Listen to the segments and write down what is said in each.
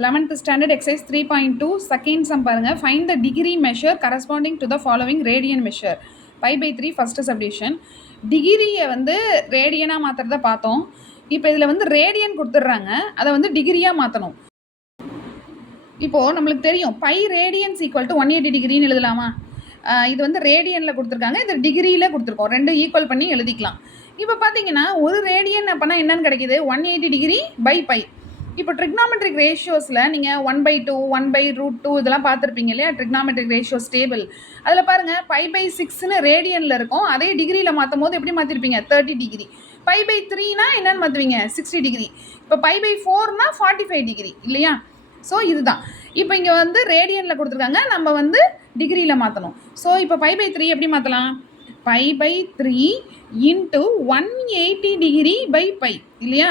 11th standard exercise 3.2 second sum பாருங்க. Find the degree measure corresponding to the following radian measure. pi by 3 first subdivision. டிகிரியை வந்து ரேடியனாக மாற்றுறத பார்த்தோம். இப்போ இதில் வந்து ரேடியன் கொடுத்துட்றாங்க, அதை வந்து டிகிரியாக மாற்றணும். இப்போது நம்மளுக்கு தெரியும் பை ரேடியன்ஸ் ஈக்குவல் டு 180 டிகிரின்னு எழுதலாமா? இது வந்து ரேடியனில் கொடுத்துருக்காங்க, இது டிகிரியில் கொடுத்துருக்கோம். ரெண்டும் ஈக்குவல் பண்ணி எழுதிக்கலாம். இப்போ பார்த்தீங்கன்னா ஒரு ரேடியன் அப்போனா என்னன்னு கிடைக்கிது? 180 டிகிரி பை பை. இப்போ ட்ரிக்னாமெட்ரிக் ரேஷியோஸில் நீங்கள் 1/2 1/√2 இதெல்லாம் பார்த்துருப்பீங்க இல்லையா? ட்ரிக்னாமெட்ரிக் ரேஷியோஸ் டேபிள் அதில் பாருங்கள் π/6ன்னு ரேடியனில் இருக்கும், அதே டிகிரியில் மாற்றும் போது எப்படி மாற்றிருப்பீங்க? 30 டிகிரி. π/3னா என்னென்னு மாற்றுவீங்க? 60 டிகிரி. இப்போ π/4னா 45 டிகிரி இல்லையா? ஸோ இதுதான். இப்போ இங்கே வந்து ரேடியனில் கொடுத்துருக்காங்க, நம்ம வந்து டிகிரியில் மாற்றணும். ஸோ இப்போ π/3 எப்படி மாற்றலாம்? π/3 இன்ட்டு 180 டிகிரி பை பை இல்லையா?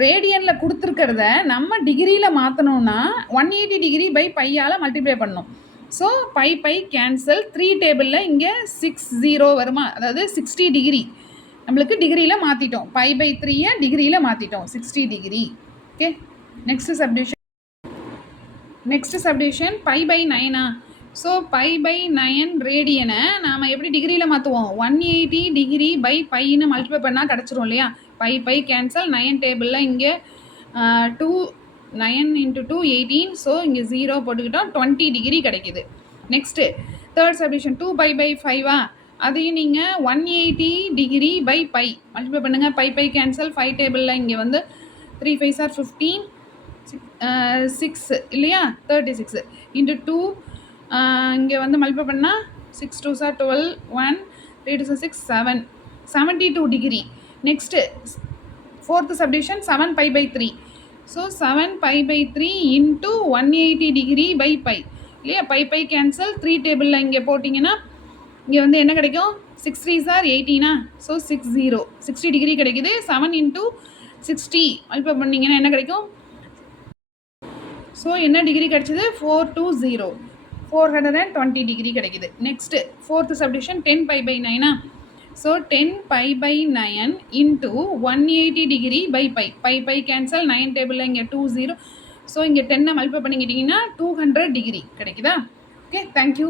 ரேடியனில் கொடுத்துருக்கிறத நம்ம டிகிரியில் மாற்றணும்னா 180 டிகிரி பை பையால் மல்டிப்ளை பண்ணணும். ஸோ பை கேன்சல், 3 டேபிளில் இங்கே 60 வருமா? அதாவது 60 டிகிரி நம்மளுக்கு டிகிரியில் மாற்றிட்டோம். π/3 டிகிரியில் மாற்றிட்டோம், 60 degree. Okay, next subdivision π/9. So π/9 ரேடியனை நாம் எப்படி டிகிரியில் மாற்றுவோம்? 180 டிகிரி பை பைன்னு மல்டிப்ளை பண்ணால் கிடச்சிரும் இல்லையா? பை கேன்சல், 9 டேபிளில் இங்கே 2 9 × 2 18. ஸோ இங்கே 0 போட்டுக்கிட்டோம், 20 டிகிரி கிடைக்கிது. Next third subdivision 2π/5. அதையும் நீங்கள் 180 டிகிரி பை பை மல்டிப்ளை பண்ணுங்கள். பை கேன்சல், 5 டேபிளில் இங்கே வந்து 3 5s are 15, 6 இல்லையா? 36 × 2 இங்கே வந்து மல்டிப்ளை பண்ணால் 6 2s are 12, 1 3 2s are 6 7, 72 degree. Next fourth subdivision 7π/3. So 7π/3 into 180 degree by by இல்லையா? பை கேன்சல், 3 டேபிளில் இங்கே போட்டிங்கன்னா இங்கே வந்து என்ன கிடைக்கும்? 6 3s are 18. ஸோ 60 டிகிரி கிடைக்குது. 7 × 60 மல்டிப்ளை பண்ணிங்கன்னா என்ன கிடைக்கும்? ஸோ என்ன டிகிரி கிடச்சிது? 420, 420 டிகிரி கிடைக்குது. Next fourth subdivision 10π/9. So 10π/9 into 180 degree by by cancel, 9 டேபிளில் இங்கே 20. ஸோ இங்கே 10 மல்டிப்ளை பண்ணிக்கிட்டிங்கன்னா 200 டிகிரி கிடைக்குதா? Okay, thank you.